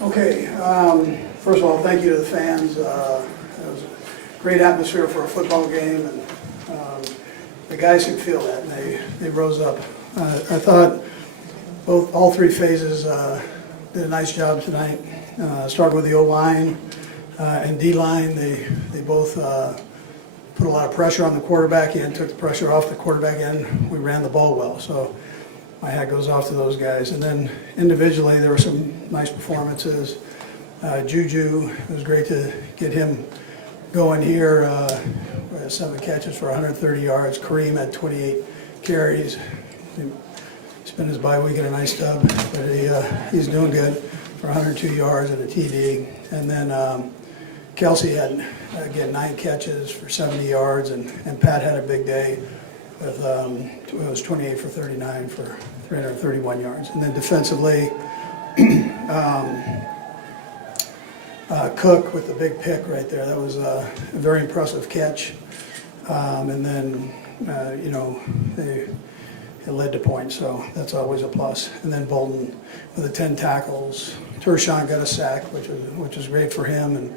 Okay, first of all, thank you to the fans. It was a great atmosphere for a football game, and the guys could feel that, and they rose up. I thought all three phases did a nice job tonight. Starting with the O-line and D-line, they both put a lot of pressure on the quarterback end, took the pressure off the quarterback end. We ran the ball well, so my hat goes off to those guys. And then individually, there were some nice performances. Juju, it was great to get him going here. 7 catches for 130 yards. Kareem had 28 carries. He spent his bye week in a nice tub, but he's doing good for 102 yards and a TD. And then Kelsey had, again, 9 catches for 70 yards, and Pat had a big day with, it was 28 for 39 for 331 yards. And then defensively, Cook with the big pick right there. That was a very impressive catch. And then, it led to points, so that's always a plus. And then Bolton with the 10 tackles. Tershawn got a sack, which was great for him. And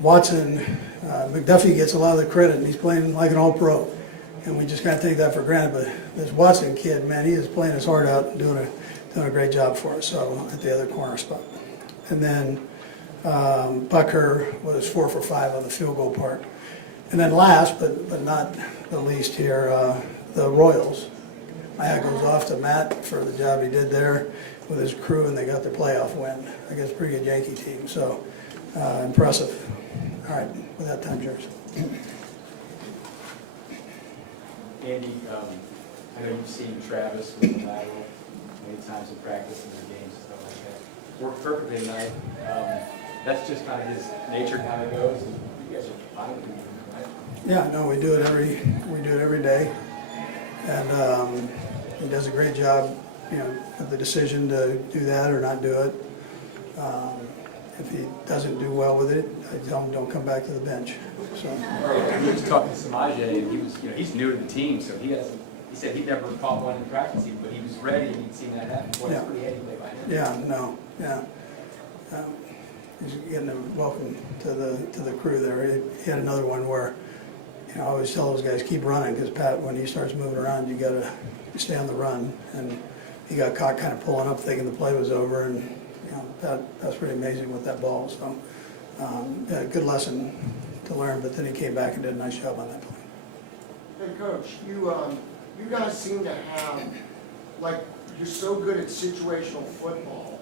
Watson, McDuffie gets a lot of the credit, and he's playing like an all-pro. And we just can't take that for granted. But this Watson kid, man, he is playing his heart out and doing a great job for us. So at the other corner spot. And then Bucker was 4 for 5 on the field goal part. And then last, but not the least here, the Royals. My hat goes off to Matt for the job he did there with his crew, and they got the playoff win against a pretty good Yankee team. So impressive. All right, with that, time's yours. Andy, I know you've seen Travis with the lateral many times in practice and in games and stuff like that. Worked perfectly tonight. That's just kind of his nature, how it goes, and you guys are fine with him, right? Yeah, no, we do it every day, and he does a great job, with the decision to do that or not do it. If he doesn't do well with it, I tell him don't come back to the bench. So. He was talking to Samaje, and he was, he's new to the team, so he said he'd never caught one in practice, but he was ready and he'd seen that happen. Boy, that's pretty heady play by him. Yeah. He's getting a welcome to the crew there. He had another one where, I always tell those guys keep running, because Pat, when he starts moving around, you got to stay on the run. And he got caught kind of pulling up, thinking the play was over, and that's pretty amazing with that ball. So, yeah, good lesson to learn. But then he came back and did a nice job on that play. Hey, Coach, you guys seem to have, like, you're so good at situational football.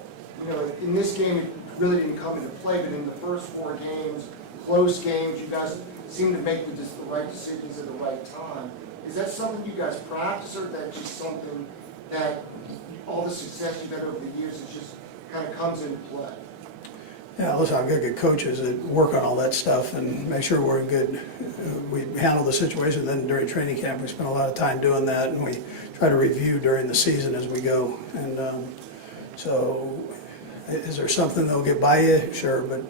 In this game, it really didn't come into play, but in the first 4 games, close games, you guys seem to make the right decisions at the right time. Is that something you guys practice, or that just something that all the success you've had over the years is just kind of comes into play? Yeah, listen, I've got good coaches that work on all that stuff and make sure we're in good. We handle the situation. Then during training camp, we spend a lot of time doing that, and we try to review during the season as we go. And so, is there something that'll get by you? Sure, but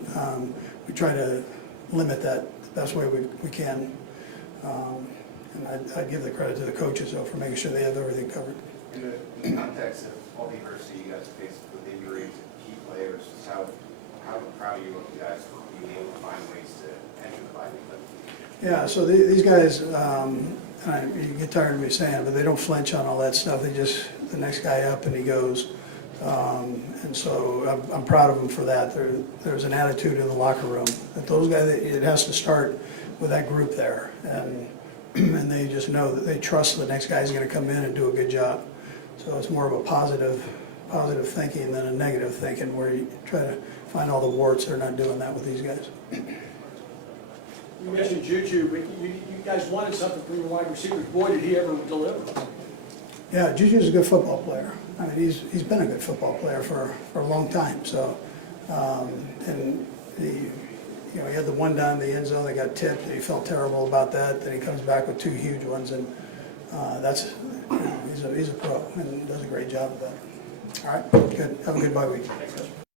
we try to limit that the best way we can. And I give the credit to the coaches, though, for making sure they have everything covered. In the context of all the adversity you guys faced with injuries, key players, how proud are you of you guys for being able to find ways to enter the bye week? Yeah, so these guys, you get tired of me saying it, but they don't flinch on all that stuff. They just, the next guy up and he goes. And so I'm proud of them for that. There's an attitude in the locker room that those guys, it has to start with that group there. And they just know that they trust the next guy's going to come in and do a good job. So it's more of a positive thinking than a negative thinking, where you try to find all the warts. They're not doing that with these guys. You mentioned Juju, but you guys wanted something from your wide receivers. Boy, did he ever deliver. Yeah, Juju's a good football player. I mean, he's been a good football player for a long time. So, and he had the one down in the end zone that got tipped, and he felt terrible about that. Then he comes back with 2 huge ones, and he's a pro and does a great job of that. All right, good. Have a good bye week. Thanks, Coach.